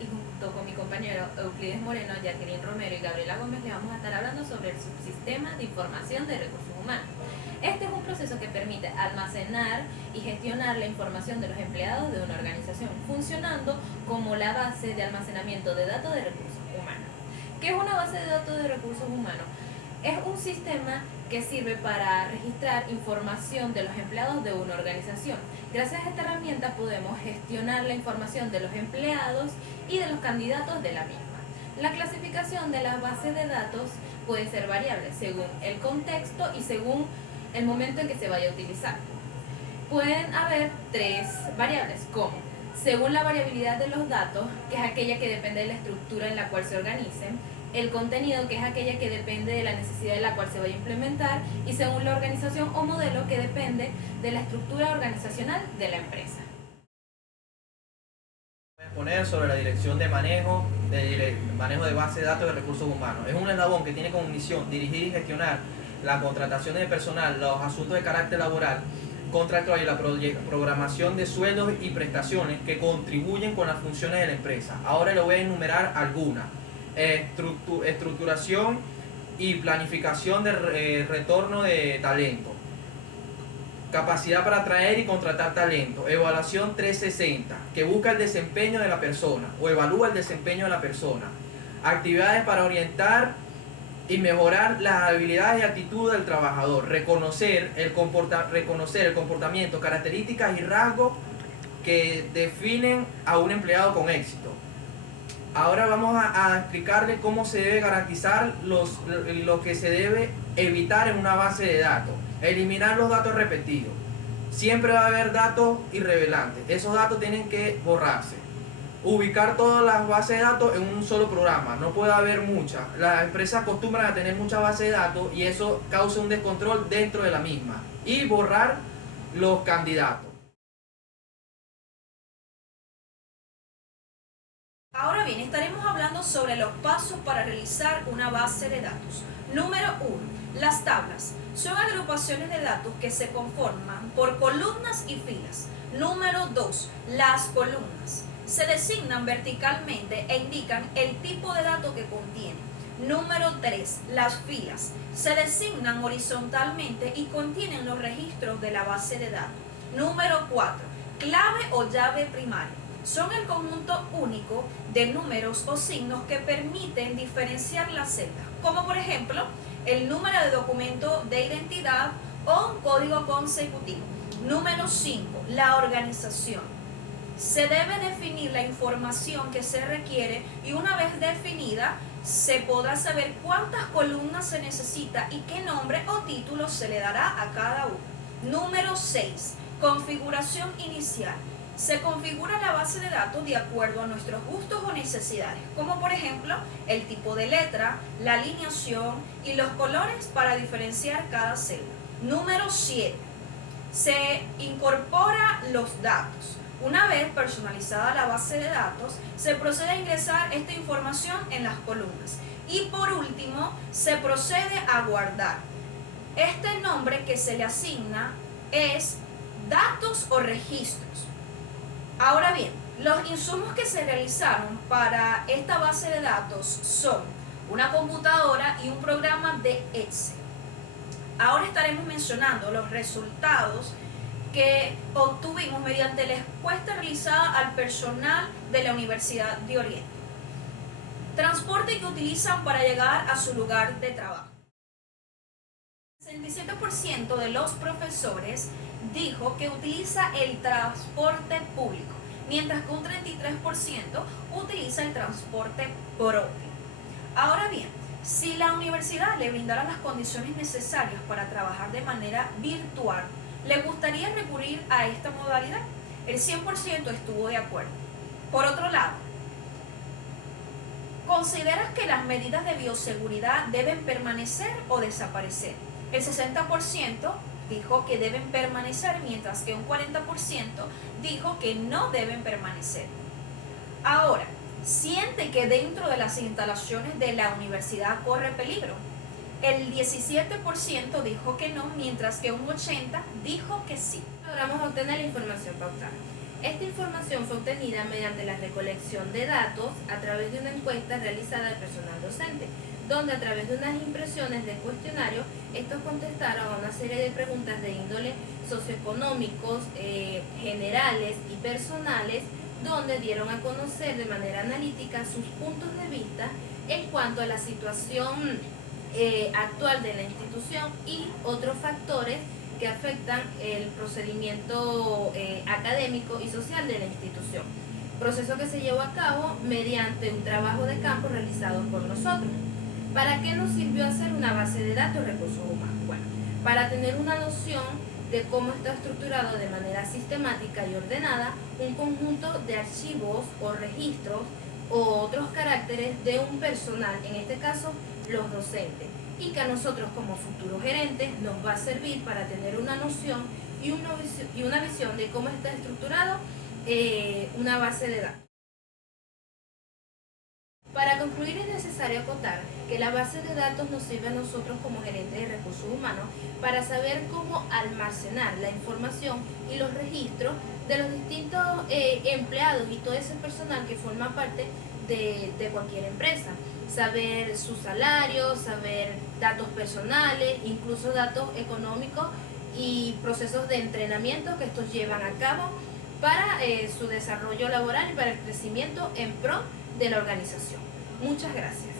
Y junto con mi compañero Euclides Moreno, Jacqueline Romero y Gabriela Gómez le vamos a estar hablando sobre el subsistema de información de recursos humanos. Este es un proceso que permite almacenar y gestionar la información de los empleados de una organización, funcionando como la base de almacenamiento de datos de recursos humanos. ¿Qué es una base de datos de recursos humanos? Es un sistema que sirve para registrar información de los empleados de una organización. Gracias a esta herramienta podemos gestionar la información de los empleados y de los candidatos de la misma. La clasificación de las bases de datos puede ser variable según el contexto y según el momento en que se vaya a utilizar. Pueden haber tres variables, como según la variabilidad de los datos, que es aquella que depende de la estructura en la cual se organicen; el contenido, que es aquella que depende de la necesidad en la cual se vaya a implementar; y según la organización o modelo, que depende de la estructura organizacional de la empresa. Poner sobre la dirección de manejo de base de datos de recursos humanos. Es un eslabón que tiene como misión dirigir y gestionar la contratación de personal, los asuntos de carácter laboral, contractual y la programación de sueldos y prestaciones que contribuyen con las funciones de la empresa. Ahora le voy a enumerar algunas. Estructuración y planificación de retorno de talento, capacidad para atraer y contratar talento, evaluación 360, que busca el desempeño de la persona o evalúa el desempeño de la persona, actividades para orientar y mejorar las habilidades y actitudes del trabajador, reconocer el comportamiento, características y rasgos que definen a un empleado con éxito. Ahora vamos a explicarle cómo se debe garantizar lo que se debe evitar en una base de datos. Eliminar los datos repetidos. Siempre va a haber datos irrelevantes. Esos datos tienen que borrarse. Ubicar todas las bases de datos en un solo programa. No puede haber muchas. Las empresas acostumbran a tener muchas bases de datos y eso causa un descontrol dentro de la misma. Y borrar los candidatos. Ahora bien, estaremos hablando sobre los pasos para realizar una base de datos. Número 1. Las tablas. Son agrupaciones de datos que se conforman por columnas y filas. Número 2. Las columnas. Se designan verticalmente e indican el tipo de dato que contienen. Número 3. Las filas. Se designan horizontalmente y contienen los registros de la base de datos. Número 4. Clave o llave primaria. Son el conjunto único de números o signos que permiten diferenciar las celdas, como por ejemplo el número de documento de identidad o un código consecutivo. Número 5. La organización. Se debe definir la información que se requiere y una vez definida se podrá saber cuántas columnas se necesita y qué nombre o título se le dará a cada uno. Número 6. Configuración inicial. Se configura la base de datos de acuerdo a nuestros gustos o necesidades, como por ejemplo el tipo de letra, la alineación y los colores para diferenciar cada celda. Número 7. Se incorpora los datos. Una vez personalizada la base de datos, se procede a ingresar esta información en las columnas. Y por último, se procede a guardar. Este nombre que se le asigna es datos o registros. Ahora bien, los insumos que se realizaron para esta base de datos son una computadora y un programa de Excel. Ahora estaremos mencionando los resultados que obtuvimos mediante la encuesta realizada al personal de la Universidad de Oriente. Transporte que utilizan para llegar a su lugar de trabajo. El 67% de los profesores dijo que utiliza el transporte público, mientras que un 33% utiliza el transporte propio. Ahora bien, si la universidad le brindara las condiciones necesarias para trabajar de manera virtual, ¿le gustaría recurrir a esta modalidad? El 100% estuvo de acuerdo. Por otro lado, ¿consideras que las medidas de bioseguridad deben permanecer o desaparecer? El 60% dijo que deben permanecer, mientras que un 40% dijo que no deben permanecer. Ahora, ¿siente que dentro de las instalaciones de la universidad corre peligro? El 17% dijo que no, mientras que un 80% dijo que sí. Logramos obtener la información pautada. Esta información fue obtenida mediante la recolección de datos a través de una encuesta realizada al personal docente, donde a través de unas impresiones de cuestionario, estos contestaron a una serie de preguntas de índole socioeconómicos, generales y personales, donde dieron a conocer de manera analítica sus puntos de vista en cuanto a la situación actual de la institución y otros factores que afectan el procedimiento académico y social de la institución. Proceso que se llevó a cabo mediante un trabajo de campo realizado por nosotros. ¿Para qué nos sirvió hacer una base de datos de recursos humanos? Bueno, para tener una noción de cómo está estructurado de manera sistemática y ordenada un conjunto de archivos o registros o otros caracteres de un personal, en este caso los docentes, y que a nosotros como futuros gerentes nos va a servir para tener una noción y una visión de cómo está estructurado una base de datos. Para concluir, es necesario acotar que la base de datos nos sirve a nosotros como gerentes de recursos humanos para saber cómo almacenar la información y los registros de los distintos empleados y todo ese personal que forma parte de cualquier empresa. Saber su salario, saber datos personales, incluso datos económicos y procesos de entrenamiento que estos llevan a cabo para su desarrollo laboral y para el crecimiento en pro de la organización. Muchas gracias.